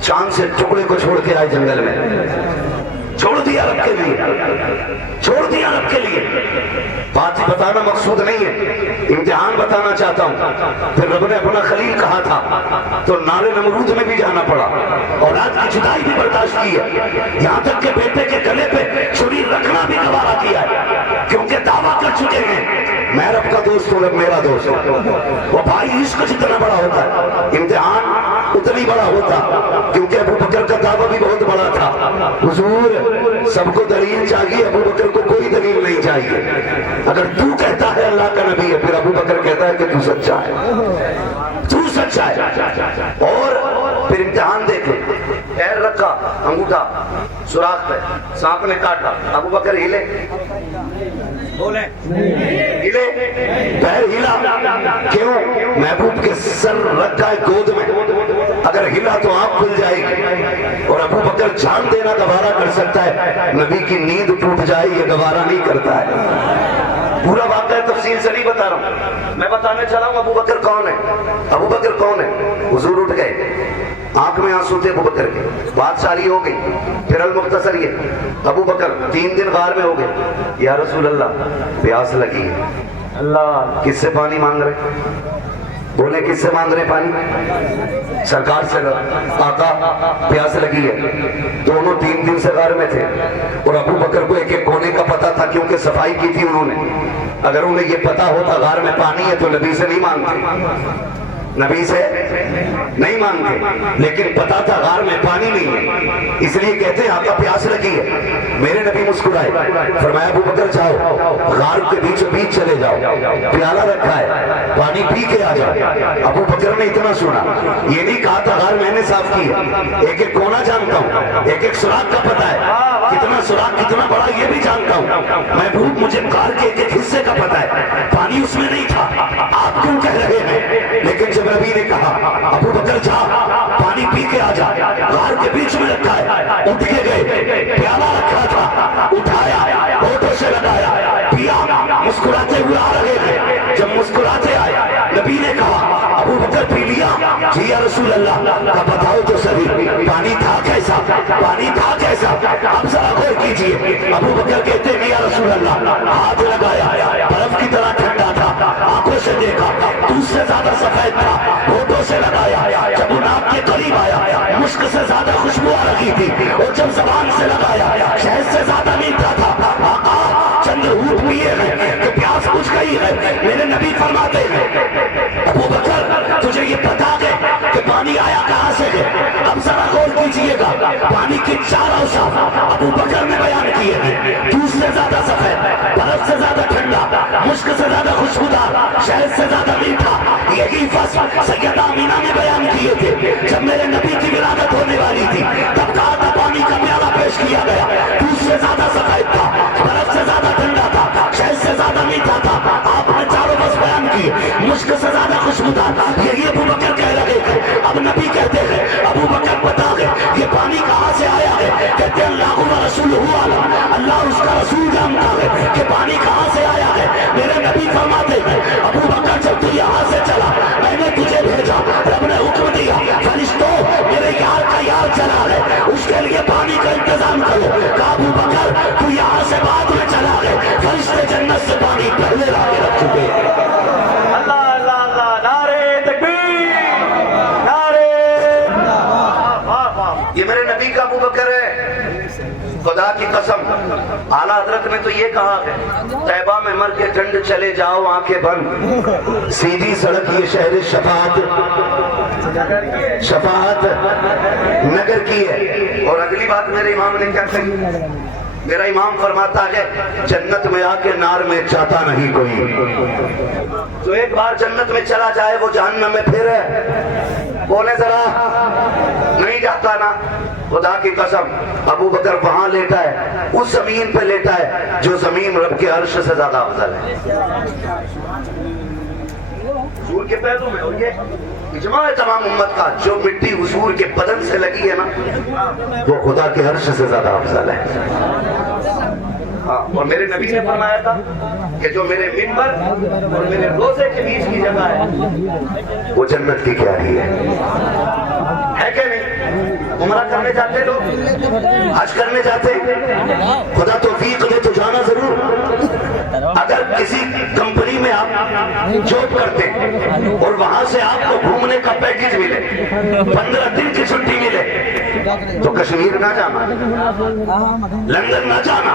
चांद से टुकड़े को छोड़ के आए जंगल में, छोड़ दिया रब के लिए, छोड़ दिया रब के लिए। बात ही बताना मकसूद नहीं है, इम्तिहान बताना चाहता हूं। फिर रब ने अपना खलील कहा था तो नारे नमरूद में भी जाना पड़ा, और आज की जुदाई भी बर्दाश्त की है, यहां तक के बेटे के गले पे छुरी रखना भी गवारा किया है, क्योंकि दावा कर चुके हैं मैं रब का दोस्त हूं, रब मेरा दोस्त है। वो भाई इश्क जितना बड़ा होता है इम्तिहान उतनी बड़ा होता, क्योंकि अबू बकर का दावा भी बहुत बड़ा था। हुजूर सबको दलील चाहिए, अबू बकर को कोई दलील नहीं चाहिए। अगर तू कहता है अल्लाह का नबी है, फिर अबू बकर कहता है कि तू सच्चा है, तू सच्चा है। और फिर इम्तिहान देखे, पैर रखा अंगूठा सुराख पे, सांप ने काटा, अबू बकर हिले, बोले हिले, पैर हिला, क्यों? महबूब के सर रखा है गोद में, अगर हिला तो आंख खुल जाएगी। और अबू बकर जान देना गवारा कर सकता है, नबी की नींद टूट जाए ये गवारा नहीं करता है। पूरा वाक़या तफसील से नहीं बता रहा हूं, मैं बताने चला हूं अबू बकर कौन है। अबू बकर कौन है? हुजूर उठ गए, आंख में आंसू थे अबू बकर के, बात सारी हो गई। फिर अल मुख्तसर ये, अबू बकर 3 दिन गार में हो गए, या रसूल अल्लाह प्यास लगी है। अल्लाह किससे पानी मांग रहे? बोले किससे मांग रहे पानी? सरकार से। आका प्यास लगी है। दोनों 3 दिन से गार में थे, और अबू बकर को एक एक कोने का पता था, क्योंकि सफाई की थी उन्होंने। अगर उन्हें ये पता होता गार में पानी है तो नबी से नहीं मांगते, नबी से नहीं मांगते, लेकिन पता था गार में पानी नहीं है, इसलिए कहते हैं आका प्यास लगी है। मेरे नबी मुस्कुराए, फरमाया अबू बकर जाओ गार के बीचों बीच चले जाओ, प्याला रखा है पानी पी के आ जाओ। अबू बकर ने इतना सुना, ये नहीं कहा था गार मैंने साफ की है, एक एक कोना जानता हूँ, एक एक सुराख का पता है, कितना सुराख कितना बड़ा ये भी जानता हूँ। महबूब मुझे गार के एक एक हिस्से का पता है, पानी उसमें नहीं था, आप क्यों कह रहे हैं? लेकिन जब नबी ने कहा अबू बकर जा पानी पी के आ जा, गार के बीच में रखा है, उठ के गए, प्याला रखा था उठाया, होठों से लगाया, पिया, मुस्कुराते हुए आ रहे थे। जब मुस्कुराते आए नबी ने कहा अबू बकर पी लिया? जी या रसूल अल्लाह। का बताओ तो सही पानी था कैसा, पानी था कैसा? अब जरा गौर कीजिए। अबू बकर कहते हैं या रसूल अल्लाह, हाथ लगाया, बर्फ की तरह ठंडा था, आंखों से देखा दूध से ज्यादा सफेद था, होठों से लगाया, जब वो नाक के करीब आया मुश्क से ज्यादा खुशबू आ रही थी, और जब जबान से लगाया शहद से ज्यादा मीठा था। आका चंद ऊँट पिए हैं कि प्यास बुझ गई है। मेरे नबी फरमाते हैं अबू बकर तुझे ये पता है कि पानी आया कहां से है? अब जरा गौर कीजिएगा, पानी की 4 औसाफ अबू बकर ने बयान किए हैं, दूध से ज्यादा सफेद, बर्फ से ज्यादा ठंडा, मुश्क से ज्यादा खुशबूदार, शहद से ज्यादा मीठा। यही फर्क सैयदा अमीना ने बयान किए थे। जब मेरे नबी की विलादत होने वाली थी तब कहा था पानी का प्याला पेश किया गया, दूध से ज्यादा सफेद था, बर्फ से ज्यादा ठंडा था, शहद से ज्यादा मीठा था। आपने चारों बस बयान किए, मुश्क से ज्यादा खुशबूदार। यही अबू बकर कह रहे थे। अब नबी कहते हैं अबू बकर बता गए ये पानी कहां से आया है? कहते हैं अल्लाह व रसूलुहु आलम, अल्लाह उसका रसूल जानता है कि पानी कहां से आया है। मेरे नबी फरमाते हैं अबू बकर जब तू यहां से चला मैंने तुझे भेजा, रब ने हुक्म दिया फरिश्तों मेरे यार का यार चला है, उसके लिए पानी का इंतजाम करो। अबू बकर तू यहां से बाद में चला है, फरिश्ते जन्नत से पानी पहले ला के रख चुके हैं। अल्लाह अल्लाह अल्लाह, नारे तकबीर, नारे। ये मेरे नबी का अबू बकर है, खुदा की कसम। आला हजरत ने तो ये कहा है तैबा में मर के ठंड चले जाओ आंखें बंद, सीधी सड़क ये शहर शफात शफात नगर की है। और अगली बात मेरे इमाम ने क्या कही? मेरा इमाम फरमाता है जन्नत में आके नार में जाता नहीं कोई। तो एक बार जन्नत में चला जाए वो जहन्नम में फिर है, बोले जरा नहीं जाता ना। खुदा की कसम अबू बकर वहां लेटा है, उस जमीन पे लेटा है जो जमीन रब के अर्श से ज्यादा अफजल है, हुजूर के पैरों में। और ये इजमा है तमाम उम्मत का, जो मिट्टी हुजूर के बदन से लगी है ना वो खुदा के अर्श से ज्यादा अफजल है। हाँ, और मेरे नबी ने फरमाया था कि जो मेरे मिंबर और मेरे रोजे के बीच की जगह है वो जन्नत की क्यारी है कि नहीं? عمرہ کرنے جاتے لوگ, حج کرنے جاتے, خدا توفیق دے تو جانا ضرور. اگر کسی کمپنی میں آپ جاب کرتے اور وہاں سے آپ کو گھومنے کا پیکج ملے, 15 دن کی چھٹی ملے, تو کشمیر نہ جانا, لندن نہ جانا,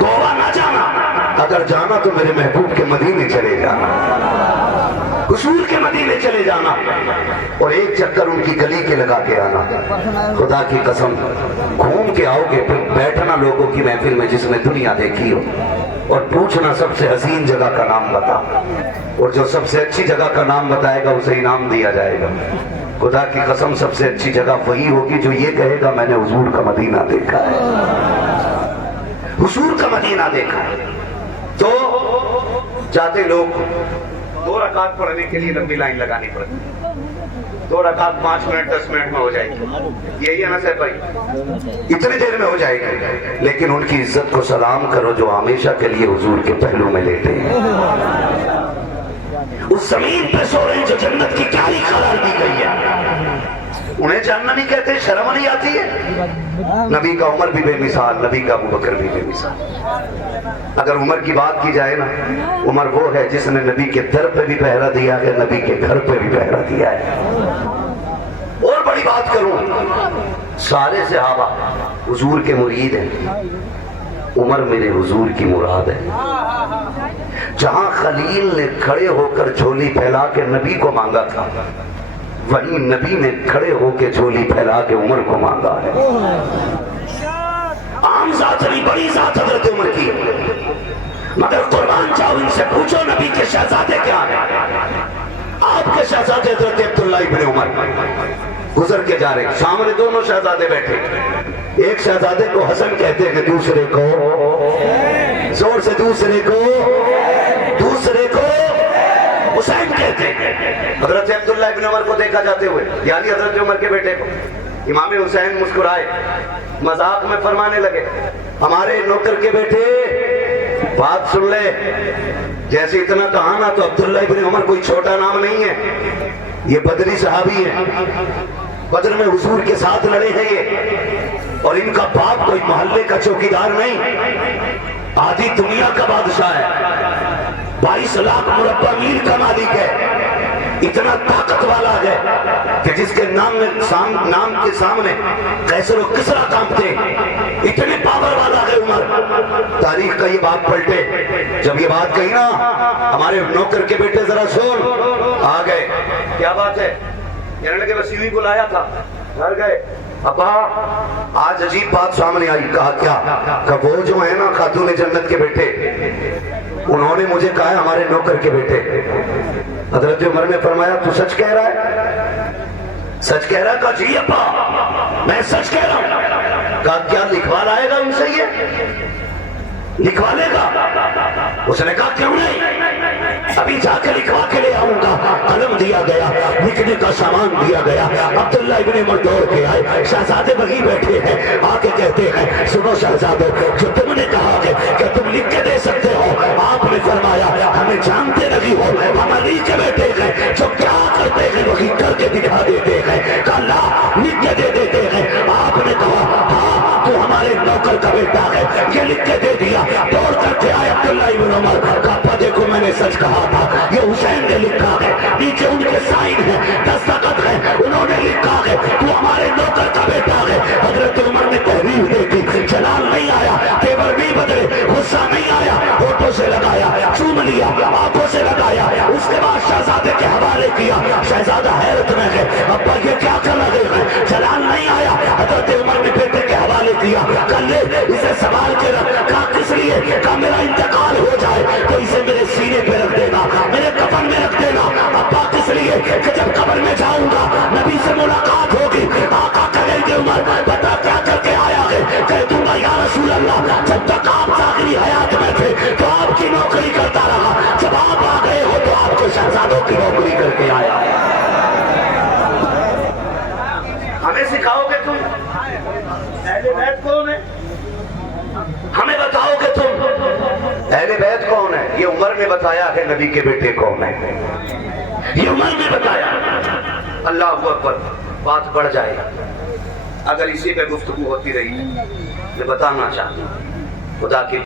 گوا نہ جانا, اگر جانا تو میرے محبوب کے مدینے چلے جانا, حضور کے مدینے چلے جانا, اور ایک چکر ان کی گلی کے لگا کے آنا. خدا کی قسم گھوم کے آؤ گے, پھر بیٹھنا لوگوں کی محفل میں جس میں دنیا دیکھی ہو, اور پوچھنا سب سے حسین جگہ کا نام بتا, اور جو سب سے اچھی جگہ کا نام بتائے گا اسے انعام دیا جائے گا. خدا کی قسم سب سے اچھی جگہ وہی ہوگی جو یہ کہے گا میں نے حضور کا مدینہ دیکھا ہے, حضور کا مدینہ دیکھا ہے. تو جاتے لوگ 2 رکعت پڑھنے کے لیے لمبی لائن لگانی پڑتی, 2 رکعت 5 منٹ 10 منٹ میں ہو جائے گی, یہی ہے نا صاحب بھائی, اتنی دیر میں ہو جائے گی. لیکن ان کی عزت کو سلام کرو جو ہمیشہ کے لیے حضور کے پہلو میں لیتے ہیں, اس زمین پہ سو رہے ہیں جو جنت کی پیاری قرار دی گئی ہے. انہیں جاننا نہیں کہتے, شرم نہیں آتی ہے. نبی کا عمر بھی بے مثال, نبی کا ابو بکر بھی بے مثال. اگر عمر کی بات کی جائے نا, عمر وہ ہے جس نے نبی کے در پہ بھی پہرا دیا ہے, نبی کے گھر پہ بھی پہرا دیا ہے. اور بڑی بات کروں, سارے صحابہ حضور کے مرید ہیں, عمر میرے حضور کی مراد ہے. جہاں خلیل نے کھڑے ہو کر جھولی پھیلا کے نبی کو مانگا تھا, وہیں نبی نے کھڑے ہو کے جھولی پھیلا کے عمر کو مانگا ہے. عام ذات نہیں, بڑی ذات حضرت عمر کی, مگر قربان جاؤ ان سے پوچھو نبی کے شہزادے کیا ہیں. آپ کے شہزادے حضرت عبداللہ ابن عمر گزر کے جا رہے, سامنے دونوں شہزادے بیٹھے, ایک شہزادے کو حسن کہتے ہیں, دوسرے کو زور سے, دوسرے کو حسین کہتے ہیں. حضرت عبداللہ ابن عمر کو دیکھا جاتے ہوئے, یعنی حضرت عمر کے بیٹے کو, امام حسین مسکرائے, مذاق میں فرمانے لگے, ہمارے نوکر کے بیٹے بات سن لے. جیسے اتنا کہا نا, تو عبداللہ ابن عمر کوئی چھوٹا نام نہیں ہے, یہ بدری صحابی ہیں, بدر میں حضور کے ساتھ لڑے ہیں یہ, اور ان کا باپ کوئی محلے کا چوکیدار نہیں, آدھی دنیا کا بادشاہ ہے, 22 لاکھ مربع میل کا مالک ہے. اتنا طاقت والا ہے کہ جس کے نام کے سامنے قیصر و کسریٰ کانپتے, اتنے پاور والا ہے عمر. تاریخ کا یہ بات پلٹے, جب یہ بات کہی نا, ہمارے نوکر کے بیٹے ذرا سن, آ گئے. کیا بات ہے, کہنے لگے بس یوں ہی بلایا تھا, گھر گئے, ابا آج عجیب بات سامنے آئی. کہا کیا؟ کہ وہ جو ہے نا خاتون جنت کے بیٹے, انہوں نے مجھے کہا ہے ہمارے نوکر کے بیٹے. حضرت عمر نے فرمایا تو سچ کہہ رہا ہے؟ سچ کہہ رہا ہے؟ کہا جی ابا میں سچ کہہ رہا ہوں. کہا کیا لکھوا لائے گا ان سے, یہ لکھوا لے گا؟ اس نے کہا کیوں نہیں, ابھی جا کے لکھوا کے لے آؤں گا. قلم دیا گیا, لکھنے کا سامان دیا گیا. عبداللہ ابن عمر دوڑ کے آئے, شہزادے وہی بیٹھے ہیں, آ کے کہتے ہیں سنو شہزادے, جو تم نے کہا ہے کہ تم لکھ کے دے سکتے ہو, آپ نے فرمایا ہمیں جانتے نہیں ہو, ہم علی کے بیٹے ہیں, جو کیا کرتے ہیں وہی کر کے دکھا دیتے ہیں. کہ اللہ لکھ کے دے دیتے ہیں. آپ نے کہا ہاں تو ہمارے نوکر کا بیٹا ہے, یہ لکھ کے دے دیا. دوڑ کر کے آئے عبداللہ ابن عمر, کہا دیکھو میں نے سچ کہا تھا, یہ حسین نے لکھا ہے, نیچے ان کے سائن ہے, دستخط ہے, انہوں نے لکھا ہے تو ہمارے نوکر کا بیٹا ہے. حضرت عمر نے تحریر دیکھی, جلال نہیں آیا, تیور نہیں بدلے, غصہ نہیں آیا, ہونٹوں سے لگایا, چوم لیا, آنکھوں سے لگایا. اس کے بعد شہزادے کے حوالے کیا. شہزادہ حیرت میں ہے, ابا یہ کیا کر رہے ہیں, جلال نہیں آیا. حضرت عمر نے بیٹے کے حوالے کیا, کر لے اسے سوال کے رکھ. کہا کس لیے؟ کہا میرا انتقال ہو جائے تو اسے میرے سینے پہ رکھ دینا, میرے کفن میں رکھ دینا. ابا کس لیے؟ کہ جب قبر میں جاؤں گا نبی سے ملاقات ہوگی, آقا کہیں گے عمر بتا کیا کر کے آیا ہے, کہہ دوں گا یا رسول اللہ جب تک آپ آخری حیات میں تھے تو آپ کی نوکری کرتا رہا, جب آپ آ گئے ہو تو آپ کو شہزادوں کی نوکری کر کے آیا. ہمیں سکھاؤ گے تم اہل بیت کون ہے, ہمیں بتاؤ گے تم اہل بیت کون ہے. یہ عمر نے بتایا ہے نبی کے بیٹے کون ہے, یہ عمر نے بتایا. اللہ اکبر, بات بڑھ جائے. اگر اسی پہ گفتگو ہوتی رہی میں بتانا چاہتا ہوں خدا کی